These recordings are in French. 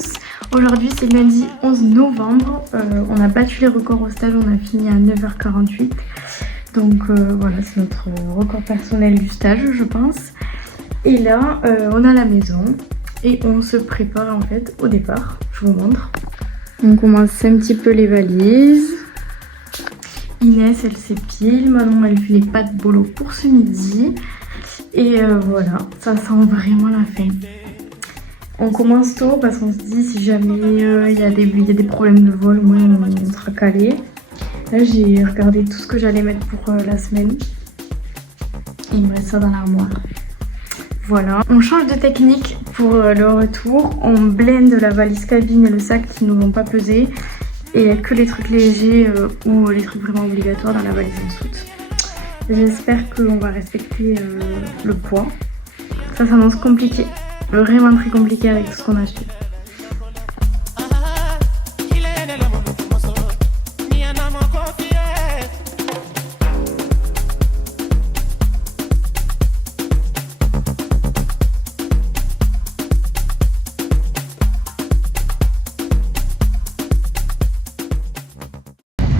tous. Aujourd'hui c'est lundi 11 novembre. On a battu les records au stage, on a fini à 9h48. Donc voilà, c'est notre record personnel du stage je pense. Et là on a la maison et on se prépare en fait au départ. Je vous montre. On commence un petit peu les valises. Inès elle s'épile, Manon elle fait les pâtes bolo pour ce midi. Et voilà, ça sent vraiment la fin. On commence tôt parce qu'on se dit si jamais il y a des problèmes de vol, au moins on sera calé. Là j'ai regardé tout ce que j'allais mettre pour la semaine. Il me reste ça dans l'armoire. Voilà, on change de technique pour le retour. On blende la valise cabine et le sac qui ne vont pas peser. Et il n'y a que les trucs légers ou les trucs vraiment obligatoires dans la valise en soute. J'espère qu'on va respecter le poids. Ça s'annonce compliqué, vraiment très compliqué avec tout ce qu'on a acheté.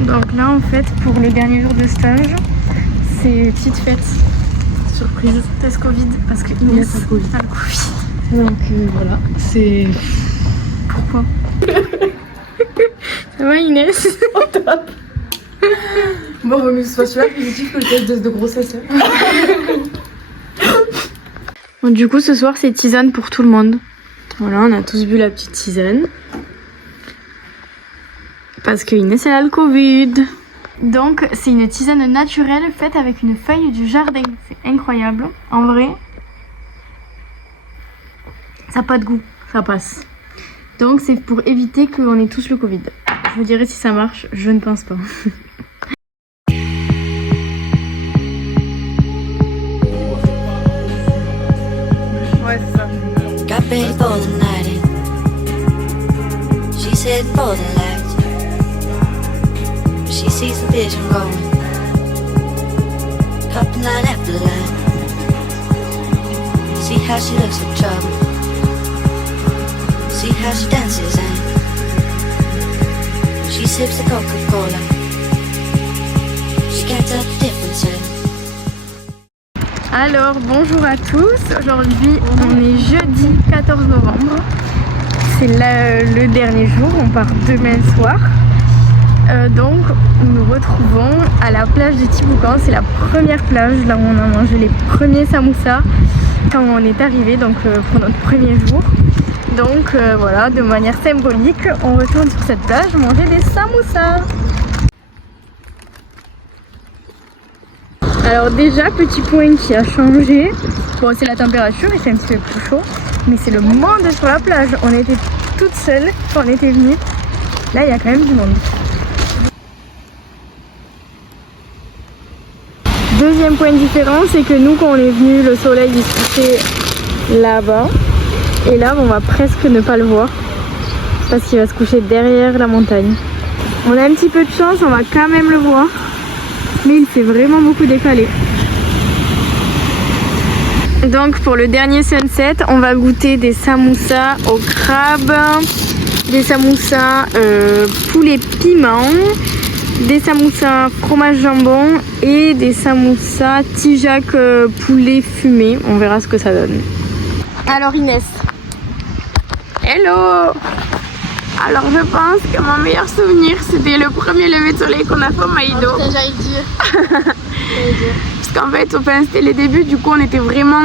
Donc là en fait pour le dernier jour de stage, c'est petite fête surprise test Covid parce que Inès a le Covid. Donc voilà, c'est... Pourquoi? Ça va Inès? Au top. Bon, mais ce soit celui-là positif que le test de grossesse. Bon, du coup ce soir c'est tisane pour tout le monde. Voilà, on a tous bu la petite tisane. Parce que Inès elle a le Covid. Donc c'est une tisane naturelle faite avec une feuille du jardin. C'est incroyable. En vrai, ça n'a pas de goût, ça passe. Donc c'est pour éviter qu'on ait tous le Covid. Je vous dirai si ça marche, je ne pense pas. Ouais c'est ça. Got ready for the night. She said for the light. She sees the vision going, up line after line. See how she looks for trouble. See how she dances and she sips the Coca-Cola. She can't tell the difference. Alors bonjour à tous, aujourd'hui on est jeudi 14 novembre. C'est le dernier jour, on part demain soir. Donc nous nous retrouvons à la plage de Tiboucan. C'est la première plage là où on a mangé les premiers samoussas quand on est arrivé, donc pour notre premier jour. Donc voilà, de manière symbolique on retourne sur cette plage manger des samoussas. Alors déjà petit point qui a changé, bon c'est la température et c'est un petit peu plus chaud, mais c'est le monde sur la plage. On était toutes seules quand on était venus, là il y a quand même du monde. Deuxième point différent, c'est que nous quand on est venu, le soleil il se couchait là-bas. Et là on va presque ne pas le voir parce qu'il va se coucher derrière la montagne. On a un petit peu de chance, on va quand même le voir. Mais il fait vraiment beaucoup décalé. Donc pour le dernier sunset, on va goûter des samoussas au crabe, des samoussas poulet piment, des samoussas fromage jambon et des samoussas tijac poulet fumé. On verra ce que ça donne. Alors Inès. Hello. Alors je pense que mon meilleur souvenir c'était le premier lever de soleil qu'on a fait au Maïdo. J'allais dire. Parce qu'en fait c'était les débuts, du coup on était vraiment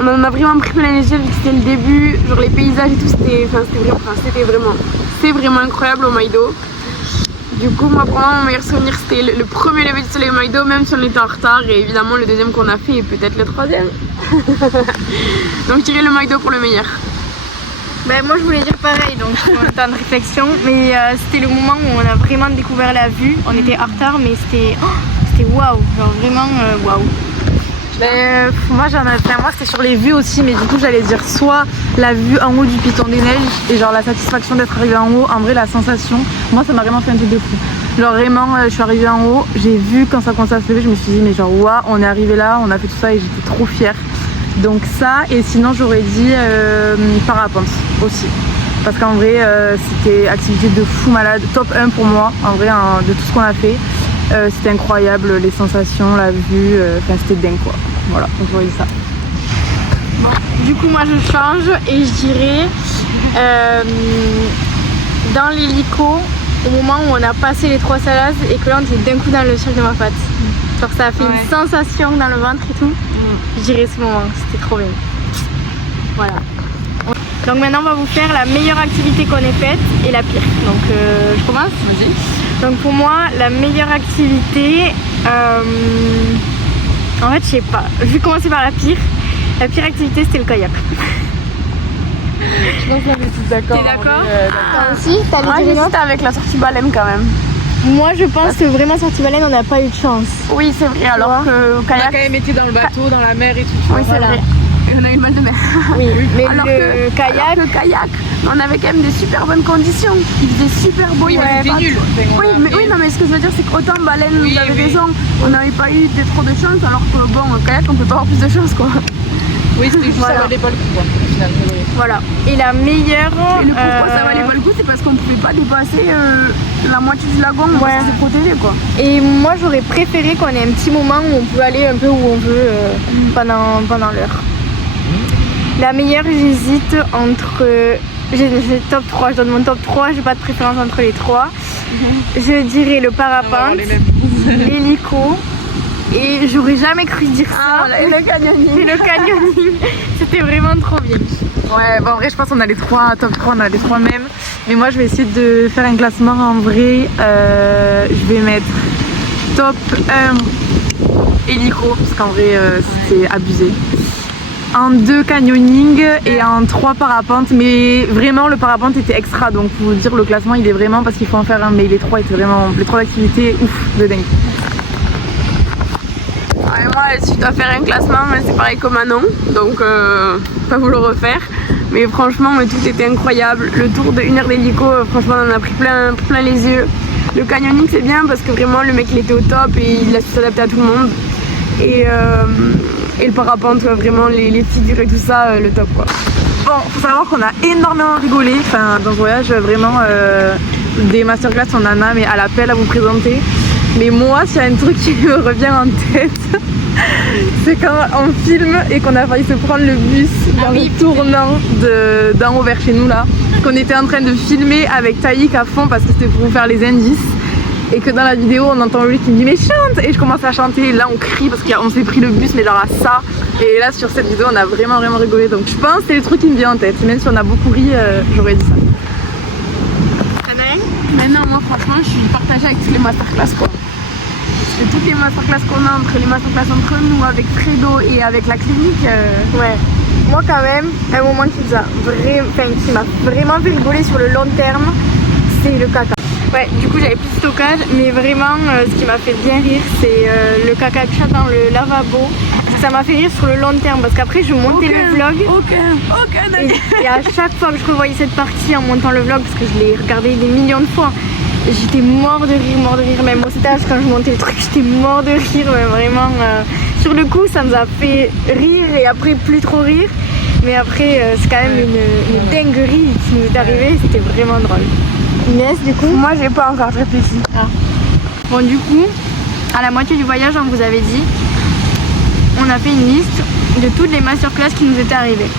on en a vraiment pris plein les yeux vu que c'était le début, genre les paysages et tout c'est vraiment incroyable au Maïdo. Du coup moi pour moi mon meilleur souvenir c'était le premier lever du soleil au Maïdo, même si on était en retard, et évidemment le deuxième qu'on a fait et peut-être le troisième. Donc je dirais le Maïdo pour le meilleur. Ben moi je voulais dire pareil, donc on était en réflexion, mais c'était le moment où on a vraiment découvert la vue. On était en retard mais c'était waouh, genre vraiment waouh. Moi c'était sur les vues aussi, mais du coup j'allais dire soit la vue en haut du Piton des Neiges et genre la satisfaction d'être arrivé en haut. En vrai la sensation, moi ça m'a vraiment fait un truc de fou. Genre vraiment je suis arrivée en haut, j'ai vu quand ça commençait à se lever, je me suis dit mais genre waouh, on est arrivé là, on a fait tout ça et j'étais trop fière. Donc ça, et sinon j'aurais dit parapente aussi. Parce qu'en vrai, c'était activité de fou malade. Top 1 pour moi, en vrai, de tout ce qu'on a fait. C'était incroyable, les sensations, la vue, enfin c'était dingue quoi. Voilà, donc je voyais ça. Bon, du coup, moi je change et je dirais dans l'hélico, au moment où on a passé les 3 salades et que là on était d'un coup dans le cirque de Mafate. Genre ça a fait une sensation dans le ventre et tout. Je dirais ce moment, c'était trop bien. Voilà. Donc maintenant on va vous faire la meilleure activité qu'on ait faite et la pire. Donc je commence. Vas-y. Donc pour moi la meilleure activité, en fait je sais pas, je vais commencer par la pire. La pire activité c'était le kayak. Je pense qu'on est tous d'accord. T'es d'accord? D'accord. Aussi, t'as Moi j'hésite avec la sortie baleine quand même. Moi je pense que vraiment sortie baleine on n'a pas eu de chance. Oui c'est vrai, alors que On a kayak. quand même été dans le bateau, dans la mer et tout. Oui c'est Voilà. vrai. Et on a eu le mal de mer. Oui, mais Alors le kayak, Le kayak, on avait quand même des super bonnes conditions. Il faisait super beau. Oui, il y mais avait c'était pas nul. trop- Enfin, on Oui, a mais fait- oui, non, mais ce que je veux dire, c'est qu'autant baleine, Oui, vous avez oui. raison, on n'avait pas eu trop de chance, alors que bon, kayak, on peut pas avoir plus de chance, quoi. Oui, c'était juste Voilà. ça valait pas le coup, quoi, au final. Oui. voilà. Et la meilleure. Et le pourquoi ça valait pas le coup, c'est parce qu'on pouvait pas dépasser la moitié du lagon, Ouais. parce que c'est protégé, quoi. Et moi j'aurais préféré qu'on ait un petit moment où on peut aller un peu où on veut pendant l'heure. La meilleure, j'hésite entre. J'ai top 3, je donne mon top 3, j'ai pas de préférence entre les 3. Je dirais le On va avoir parapente, les mêmes. l'hélico, et j'aurais jamais cru dire ça. Et le canyoning. Et le canyoning, c'était vraiment trop bien. Ouais, bon, en vrai, je pense qu'on a les 3, top 3, on a les 3 mêmes. Mais moi, je vais essayer de faire un classement en vrai. Je vais mettre top 1 hélico, parce qu'en vrai, c'était abusé. En 2 canyoning et en 3 parapente. Mais vraiment, le parapente était extra. Donc, pour vous dire, le classement, il est vraiment parce qu'il faut en faire un. Mais les 3 étaient vraiment. Les 3 activités, ouf, de dingue. Ouais, moi, si je dois faire un classement, c'est pareil que Manon, donc pas vous le refaire. Mais franchement, tout était incroyable. Le tour de 1 heure d'hélico, franchement, on en a pris plein les yeux. Le canyoning, c'est bien parce que vraiment, le mec, il était au top et il a su s'adapter à tout le monde. Et le parapente, vraiment, les figures et tout ça, le top, quoi. Bon, faut savoir qu'on a énormément rigolé. Enfin, dans ce voyage, vraiment, des masterclass, on en a, mais à l'appel à vous présenter. Mais moi, s'il y a un truc qui me revient en tête, c'est quand on filme et qu'on a failli se prendre le bus dans le tournant d'en haut vers chez nous là. Qu'on était en train de filmer avec Taïk à fond parce que c'était pour vous faire les indices. Et que dans la vidéo, on entend lui qui me dit mais chante. Et je commence à chanter et là on crie parce qu'on s'est pris le bus mais genre à ça. Et là sur cette vidéo, on a vraiment rigolé. Donc je pense que c'est le truc qui me vient en tête. Même si on a beaucoup ri, j'aurais dit ça. Maintenant, moi, franchement, je suis partagée avec toutes les masterclass, quoi. Et toutes les masterclass qu'on a, entre les masterclass entre nous, avec Fredo et avec la clinique. Ouais. Moi quand même, un moment qui m'a vraiment fait rigoler sur le long terme, c'est le caca. Ouais, du coup j'avais plus de stockage, mais vraiment ce qui m'a fait bien rire, c'est le caca de chat dans le lavabo. Ça m'a fait rire sur le long terme parce qu'après je montais le vlog et à chaque fois que je revoyais cette partie en montant le vlog, parce que je l'ai regardé des millions de fois, j'étais mort de rire, même au stage quand je montais le truc, j'étais mort de rire, mais vraiment sur le coup ça nous a fait rire et après plus trop rire, mais après c'est quand même une dinguerie qui nous est arrivée, c'était vraiment drôle. Inès, du coup? Moi, j'ai pas encore réfléchi. Bon, du coup, à la moitié du voyage, on vous avait dit, on a fait une liste de toutes les masterclass qui nous étaient arrivées.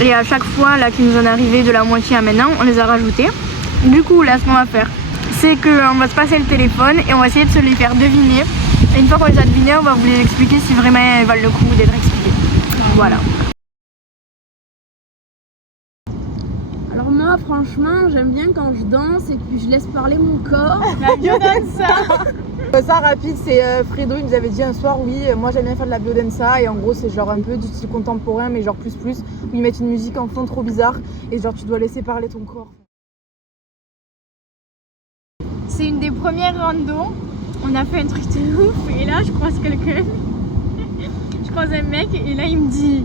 Et à chaque fois là qui nous en arrivait de la moitié à maintenant, on les a rajoutées. Du coup, là, ce qu'on va faire, c'est qu'on va se passer le téléphone et on va essayer de se les faire deviner. Et une fois qu'on les a devinés, on va vous les expliquer si vraiment elles valent le coup d'être expliquées. Voilà. Alors moi, franchement, j'aime bien quand je danse et que je laisse parler mon corps. Ça rapide, c'est Fredo, il nous avait dit un soir, oui, moi j'aime bien faire de la biodanza et en gros c'est genre un peu du style contemporain mais genre plus où ils mettent une musique en fond trop bizarre et genre tu dois laisser parler ton corps. C'est une des premières randos. On a fait un truc de ouf et là je croise quelqu'un. Je croise un mec et là il me dit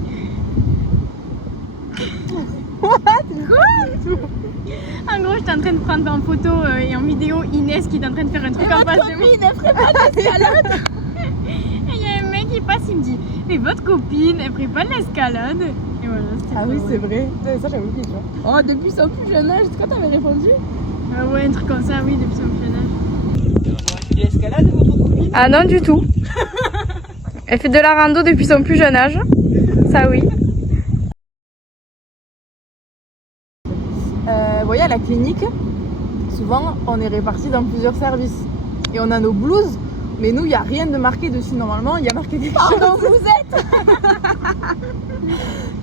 Quoi? En gros j'étais en train de prendre en photo et en vidéo Inès qui est en train de faire un truc en face de moi. Et il y a un mec qui passe il me dit mais votre copine elle ferait pas de l'escalade. Et voilà, c'était Ah oui, drôle. c'est vrai. Ça, j'avais oublié, tu vois. Oh, depuis son plus jeune âge, c'est quoi t'avais répondu? Ah ouais, un truc comme ça, oui, depuis son plus jeune âge. L'escalade, votre copine? Ah non, du tout. Elle fait de la rando depuis son plus jeune âge. Ça, oui. Vous voyez, à la clinique, souvent, on est répartis dans plusieurs services. Et on a nos blouses, mais nous, il n'y a rien de marqué dessus normalement. Il y a marqué des choses. Vous êtes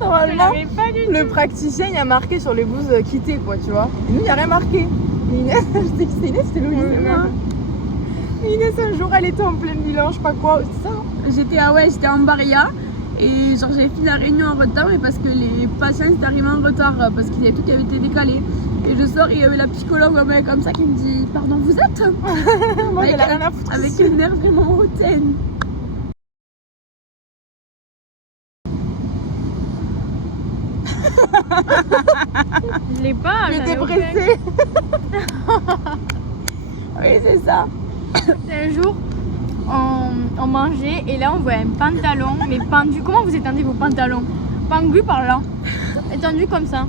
normalement, Pas du le praticien, il y a marqué sur les blouses quittées, quoi, tu vois. Et nous, il n'y a rien marqué. Mais Inès, je sais qui c'est Inès, c'était Louise. Et Inès, un jour, elle était en plein bilan, je sais pas quoi, c'est ça. J'étais en Baria et genre j'avais fini la réunion en retard mais parce que les patients étaient arrivés en retard parce qu'il y avait tout qui avait été décalé. Et je sors et il y avait la psychologue comme ça qui me dit pardon vous êtes Moi, avec, elle a rien à foutre. avec une nerf vraiment hautaine. Je l'ai pas. J'étais pressée. Oui, c'est ça. Un jour, on mangeait et là on voit un pantalon, mais pendu. Comment vous étendez vos pantalons? Pendu par là, étendu comme ça.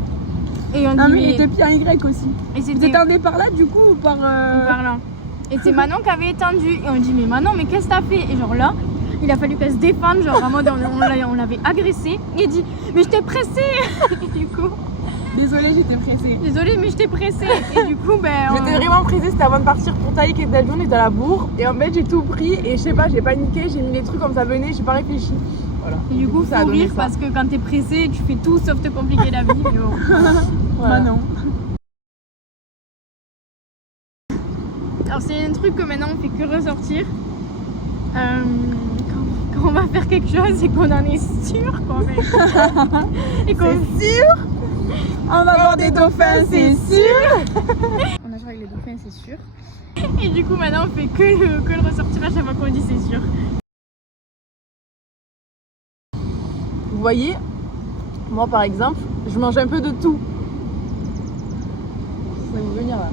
Et on Ah dit mais il était pied en Y aussi. et Vous c'était étendez par là du coup ou par... par là. Et c'est Manon qui avait étendu et on dit mais Manon mais qu'est-ce que t'as fait? Et genre là, il a fallu qu'elle se défende, genre en mode on l'avait agressée. Et il dit mais je t'ai pressée. Et du coup, Désolée j'étais pressée. désolée mais je t'ai pressée. Et du coup J'étais vraiment pressée, c'était avant de partir pour Taïk et Daljon, on était à la bourre. Et en fait, j'ai tout pris et je sais pas, j'ai paniqué, j'ai mis les trucs comme ça venait, j'ai pas réfléchi. Voilà. Et du coup, ça a faut donné rire ça. parce que quand t'es pressé, tu fais tout sauf te compliquer la vie. Mais bon. Voilà. Bah non. Alors, c'est un truc que maintenant on fait que ressortir. Quand on va faire quelque chose et qu'on en est sûr qu'on va et qu'on On va voir des dauphins, c'est sûr. on nage avec les dauphins, c'est sûr. Et du coup, maintenant on fait que le ressortir à chaque fois qu'on dit c'est sûr. Vous voyez, moi par exemple, je mange un peu de tout. Ça va vous venir là.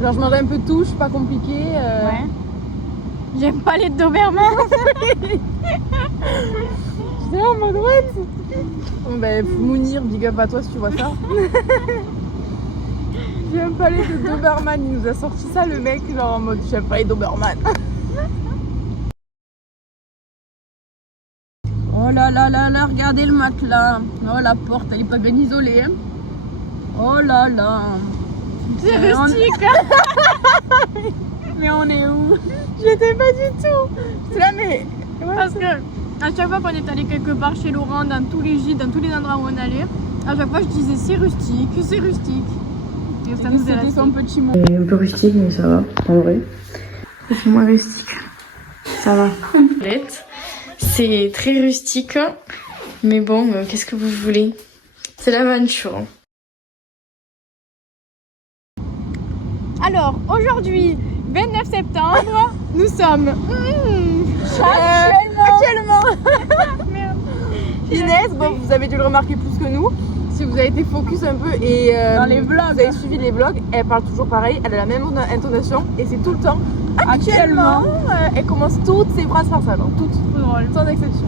Genre je mange un peu de tout, je suis pas compliquée. Ouais. J'aime pas les Doberman. J'étais là en mode what? Bon ben Mounir, big up à toi si tu vois ça. J'aime pas les Doberman, il nous a sorti ça le mec, genre en mode j'aime pas les Doberman. Oh là là là là, regardez le matelas. Oh la porte, elle est pas bien isolée. Hein. Oh là là. C'est rustique. Mais on est où? J'étais pas du tout. J'étais là mais... Parce que à chaque fois qu'on est allé quelque part chez Laurent, dans tous les gîtes, dans tous les endroits où on allait, à chaque fois je disais c'est rustique, c'est rustique. Et ça nous est C'était resté. son petit mot. C'est un peu rustique, mais ça va, en vrai. C'est moins rustique. Ça va. C'est très rustique, mais bon, qu'est-ce que vous voulez? C'est l'aventure. Alors aujourd'hui, 29 septembre, nous sommes Actuellement. Merde. Inès, bon vous avez dû le remarquer plus que nous. Si vous avez été focus un peu et Dans les vlogs. vous avez suivi les vlogs, elle parle toujours pareil, elle a la même intonation et c'est tout le temps. Actuellement, elle commence toutes ses phrases par ça, genre toutes, trop drôle. sans exception.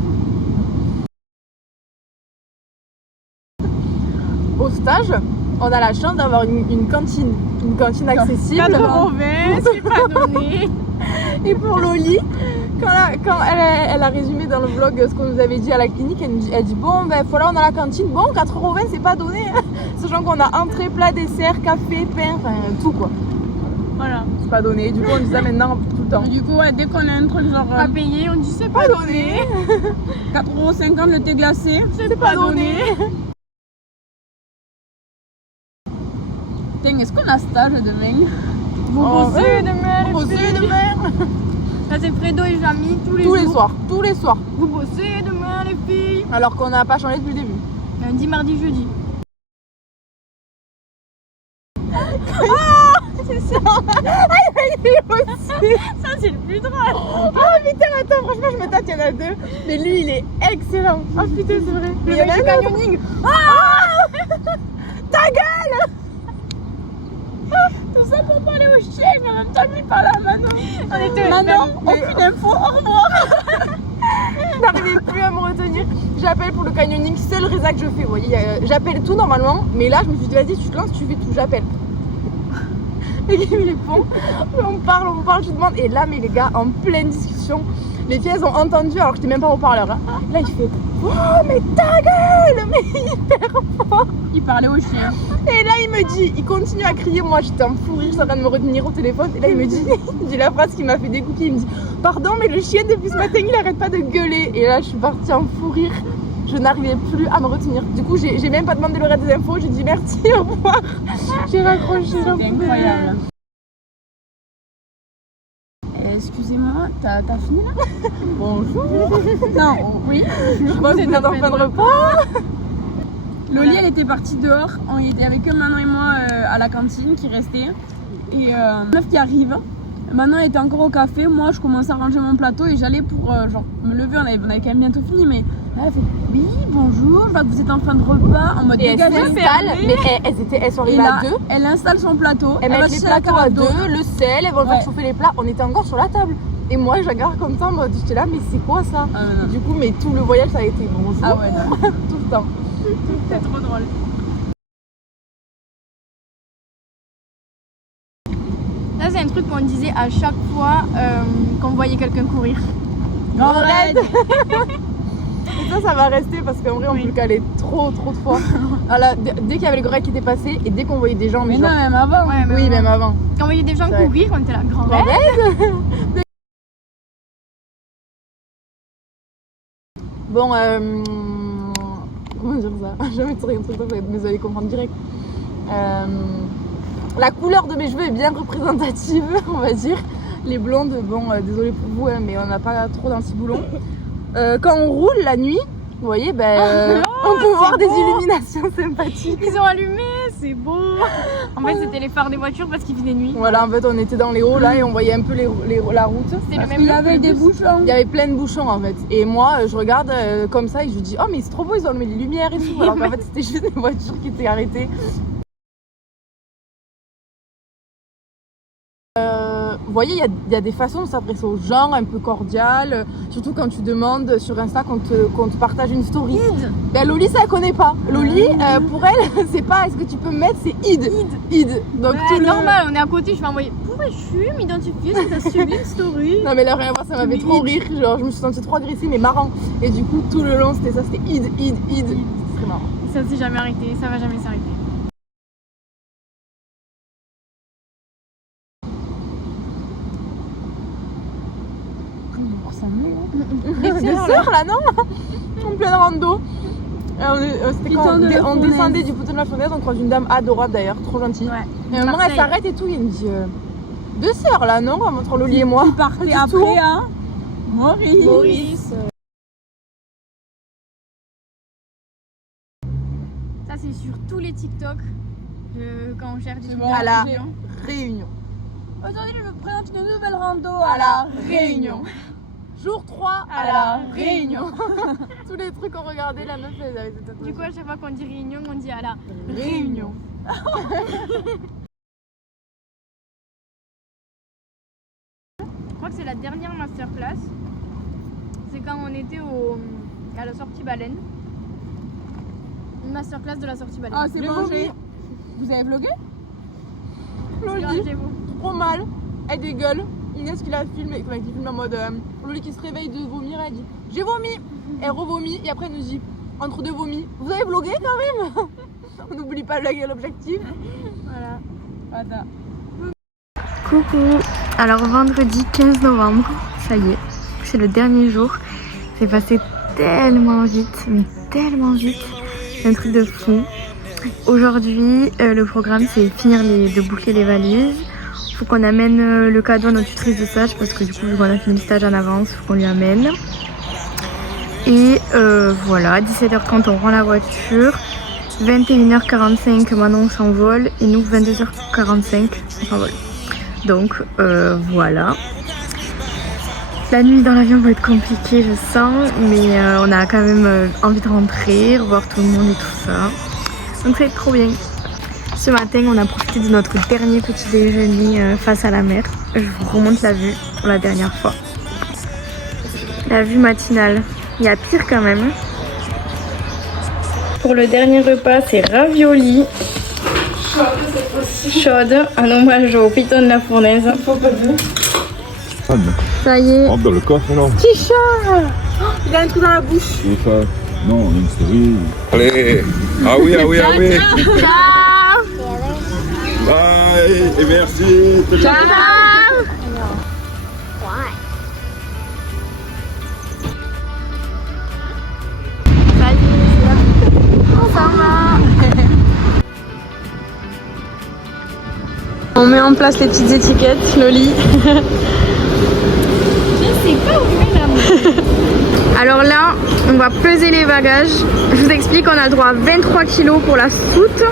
Au stage, on a la chance d'avoir une cantine accessible. 4,20 €, c'est pas donné. Et pour Loli, quand elle a résumé dans le vlog ce qu'on nous avait dit à la clinique, elle dit bon ben voilà on a la cantine, bon 4,20 € c'est pas donné, sachant qu'on a entrée, plat, dessert, café, pain, enfin tout quoi. Voilà. C'est pas donné, du coup on dit ça maintenant tout le temps. Du coup, ouais, dès qu'on a un truc genre Pas payé, on dit c'est pas donné. 4,50 € le thé glacé. C'est pas donné. Tiens, est-ce qu'on a stage demain? Vous Oh, bossez ouais. demain. Vous les bossez filles. demain. Ça c'est Fredo et Jamy tous les Tous jours. les soirs. Vous bossez demain les filles. Alors qu'on n'a pas changé depuis le début. Lundi, mardi, jeudi. C'est ça. aussi. Ça c'est le plus drôle. Oh putain, attends, franchement je me tâte, il y en a deux. Mais lui il est excellent. Oh putain, c'est vrai. Mais il y en a un canyoning. Ta gueule. Tout ça pour parler au chien, mais en même temps, lui parle à Manon. On était Manon, aucune info, au revoir. J'appelle pour le canyoning, seul résa que je fais. Vous voyez, j'appelle tout normalement, mais là je me suis dit vas-y, tu te lances, tu fais tout, j'appelle. Les gars il répond, on parle, je demande, et là mais les gars en pleine discussion, les filles elles ont entendu alors que j'étais même pas au parleur. Hein. Là il fait oh mais ta gueule, mais hyper fort. Il parlait au chien. Et là il me dit, il continue à crier, moi j'étais en fou rire, je suis en train de me retenir au téléphone. Et là il me dit, il dit la phrase qui m'a fait dégoûter, il me dit pardon mais le chien depuis ce matin il arrête pas de gueuler. Et là je suis partie en fou rire, je n'arrivais plus à me retenir. Du coup j'ai même pas demandé le reste des infos, j'ai dit merci, au revoir. J'ai raccroché. C'était incroyable. Excusez-moi, t'as fini là? Bonjour. Non, oui. Je crois que vous êtes en fin de repas. Loli elle était partie dehors, on y était avec que Manon et moi à la cantine qui restait. Et meuf qui arrive, Manon elle était encore au café, moi je commençais à ranger mon plateau et j'allais pour genre me lever, on avait quand même bientôt fini, mais là elle fait oui bonjour, je vois que vous êtes en fin de repas, en mode et dégagez. Elles sont arrivées Et là, à deux. elle installe son plateau, Elles mettent les plateaux à deux, le sel, elles vont faire chauffer les plats. On était encore sur la table. Et moi je regarde comme ça en mode j'étais là mais c'est quoi ça? Non. Du coup mais tout le voyage ça a été bonjour. Ah ouais non. Tout le temps. C'est trop drôle. Là, c'est un truc qu'on disait à chaque fois qu'on voyait quelqu'un courir. Grand raid. Et ça va rester parce qu'en vrai on peut le caler trop de fois. Alors, dès qu'il y avait les gorilles qui étaient passés et dès qu'on voyait des gens. Mais genre... non, même avant. Ouais, oui, même avant. Quand on voyait des gens Ouais. courir, on était là, grand Grand raid. Bon, comment dire ça? Jamais te un truc mais vous allez comprendre direct. La couleur de mes cheveux est bien représentative, on va dire. Les blondes, bon, désolé pour vous, hein, mais on n'a pas trop d'anti-boulons. Quand on roule la nuit, vous voyez, on peut voir des illuminations sympathiques. Ils ont allumé, c'est beau. En fait, c'était les phares des voitures parce qu'il faisait nuit. Voilà, en fait, on était dans les hauts là et on voyait un peu la route. C'était le même Il y look, avait le des bus. bouchons. Il y avait plein de bouchons en fait. Et moi, je regarde comme ça et je me dis, oh, mais c'est trop beau, ils ont allumé les lumières et tout. Alors qu'en fait, c'était juste des voitures qui étaient arrêtées. Vous voyez, il y a des façons de s'adresser aux gens un peu cordiales, surtout quand tu demandes sur Insta qu'on te partage une story. Ben, Loli, ça elle connaît pas. Loli, pour elle, c'est pas est-ce que tu peux me mettre, c'est id. Donc Ouais, normal, on est à côté, je vais envoyer. Pourrais-tu m'identifier si t'as suivi une story? Non mais là rien à voir, ça m'avait trop rire, genre je me suis sentie trop agressée mais marrant. Et du coup tout le long c'était ça, c'était id. C'est très marrant. Ça s'est jamais arrêté, ça va jamais s'arrêter. Des sœurs là non? En pleine rando. C'était quand on descendait du Piton de la Fournaise, on croise une dame adorable d'ailleurs, trop gentille. Ouais. Et à un moment elle s'arrête et tout, il me dit deux sœurs là non? Entre Loli et moi. Qui partait après, hein? Maurice. Ça, c'est sur tous les TikTok quand on cherche des C'est trucs bon, à la j'ai- Réunion. Aujourd'hui, je vous présente une nouvelle rando À la Réunion. Jour 3 à la Réunion. Tous les trucs qu'on regardait, la meuf elle avait des tatouages. Du coup, à chaque fois qu'on dit réunion, on dit à la Réunion. Je crois que c'est la dernière masterclass. C'est quand on était à la sortie baleine. Une masterclass de la sortie baleine. Ah, c'est mangé. Vous avez vlogué? Loli, J'ai-vous. trop mal. Elle dégueule. Inès qui l'a filmé, qui filme en mode Loli qui se réveille de vomir, elle dit j'ai vomi. Elle revomit et après elle nous dit entre deux vomis, vous avez vlogué quand même? On n'oublie pas l'objectif. Voilà. Attends. Coucou. Alors vendredi 15 novembre, ça y est, c'est le dernier jour. C'est passé tellement vite, mais tellement vite. C'est un truc de fou. Aujourd'hui, le programme c'est de boucler les valises. Faut qu'on amène le cadeau à notre tutrice de stage parce que du coup, vu qu'on a fini le stage en avance, faut qu'on lui amène. Et voilà, 17h30 on rend la voiture. 21h45 Manon s'envole et nous 22h45 on s'envole. Donc voilà. La nuit dans l'avion va être compliquée je sens, mais on a quand même envie de rentrer, revoir tout le monde et tout ça. Donc ça va être trop bien. Ce matin on a profité de notre dernier petit déjeuner face à la mer. Je vous remonte la vue pour la dernière fois. La vue matinale. Il y a pire quand même. pour le dernier repas, c'est ravioli. Chaude, un hommage au piton de la fournaise. Ça y est. Rentre dans le coffre alors. Petit chat. Il a un truc dans la bouche. Tu veux faire... Non, une story. Allez. Ah oui, ah oui, ah oui. Bye et merci. Ciao. On met en place les petites étiquettes, Loli. Alors là, on va peser les bagages. Je vous explique, on a le droit à 23 kg pour la soute.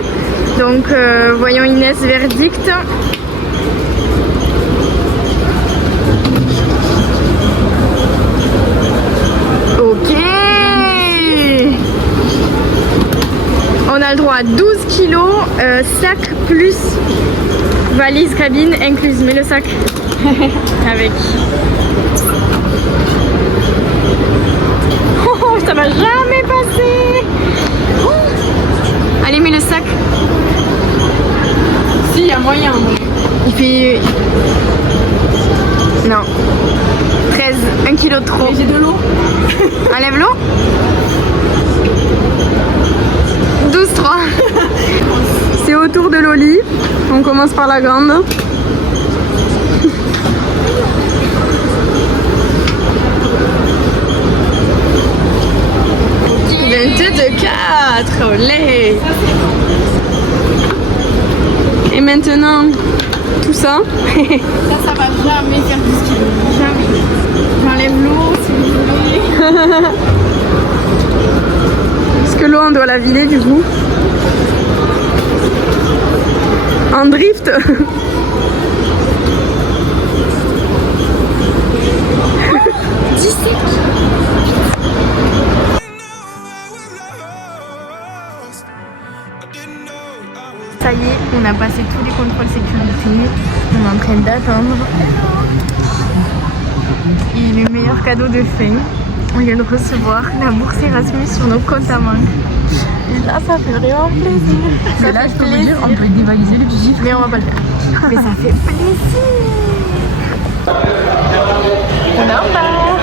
Donc, voyons Inès, verdict. Ok. On a le droit à 12 kg, sac plus valise cabine incluse. Mets le sac avec. Oh, ça va jamais passer. Oh. Allez, mets le sac. Si, il y a moyen. Il fait... Non. 13, 1 kg de trop. J'ai de l'eau. Enlève l'eau. 12,3. C'est au tour de Loli. On commence par la grande. De 4, olé. Et maintenant, tout ça. Ça va jamais faire 10 kg. Jamais. J'enlève l'eau si vous voulez. Parce que l'eau, on doit la vider du coup. En drift. Ça y est, on a passé tous les contrôles sécurité. On est en train d'attendre. Et le meilleur cadeau de fin, on vient de recevoir la bourse Erasmus sur nos comptes à banque. Et là, ça fait vraiment plaisir. Ça là, je peux vous dire, on peut dévaliser le gif, mais on va pas le faire. Mais ça fait plaisir. On en part.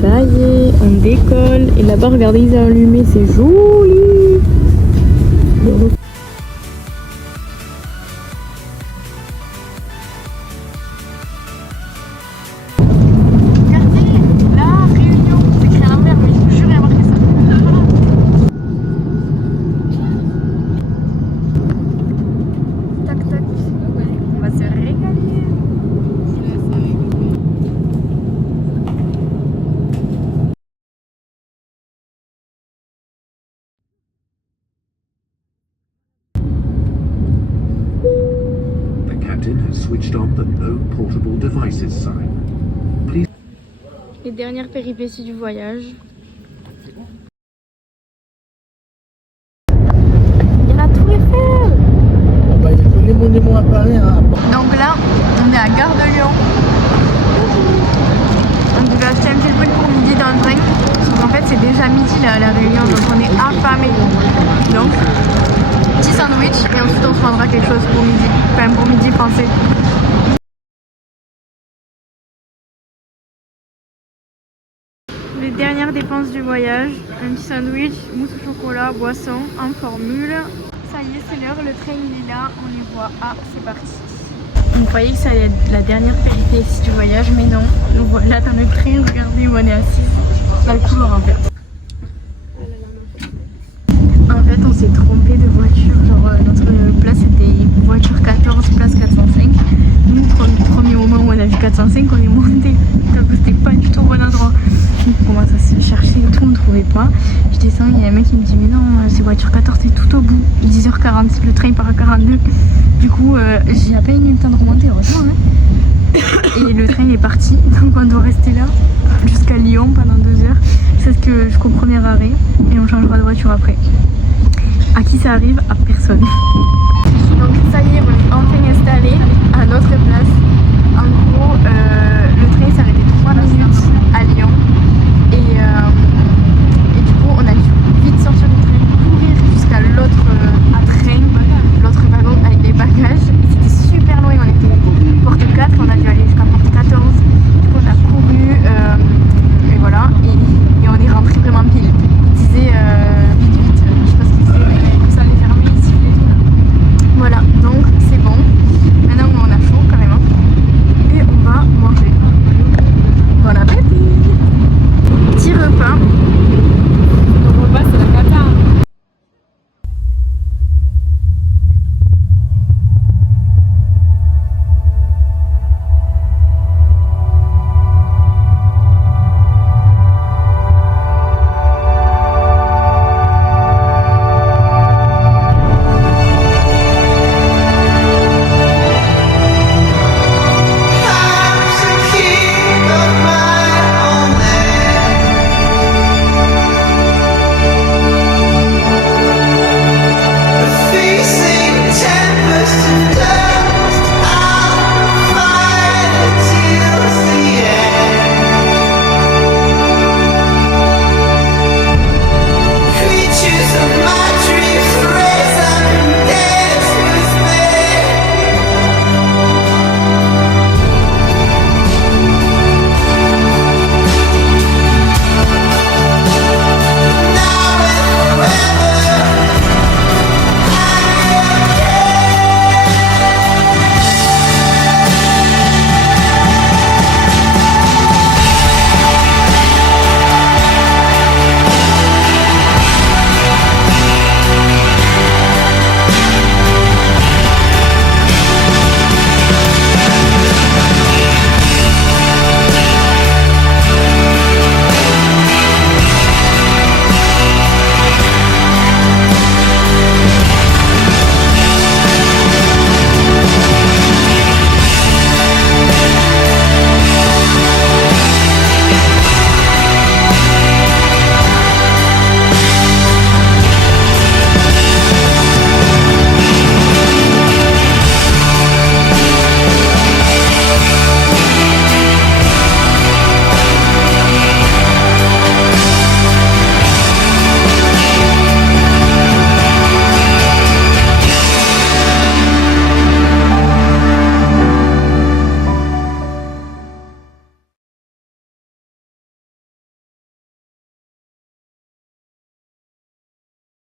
Ça y est, on décolle. Et là-bas, regardez, ils ont allumé, c'est joli. Regardez, la réunion. C'est écrit à l'envers, mais je vous jure, il y a marqué ça. Tac, tac. On va se régaler. Switched on the no portable devices sign. Please. Les dernières péripéties du voyage. Il y a la tour Eiffel. Bah, il y a les monuments à Paris. Hein. Donc là, on est à Gare de Lyon. On devait acheter un petit truc pour midi dans le train. Sauf qu'en fait, c'est déjà midi là, à la Réunion, donc on est affamés. Donc, petit sandwich et ensuite on se prendra quelque chose pour midi. Enfin, pour midi français. Les dernières dépenses du voyage, un petit sandwich, mousse au chocolat, boisson, en formule. Ça y est, c'est l'heure, le train il est là, on les voit. Ah, c'est parti. On croyait que ça allait être la dernière péripétie du voyage, mais non. Nous voilà dans le train, regardez où on est assis. Dans le couloir en fait. En fait, on s'est trompé de voiture. Genre, notre place était voiture 14, place 405. Nous, premier moment où on a vu 405, on est monté. Donc, c'était pas du tout au bon endroit. On commence à se chercher et tout, on ne trouvait pas. Je descends, il y a un mec qui me dit, mais non, c'est voiture 14, c'est tout au bout. 10h40, le train part à 42. Du coup, j'ai à peine eu le temps de remonter, heureusement. Hein. Et le train est parti, donc on doit rester là jusqu'à Lyon pendant 2 heures. C'est ce que jusqu'au premier arrêt et on changera de voiture après. À qui ça arrive? À personne. Donc ça y est, on est enfin installé à notre place. En gros,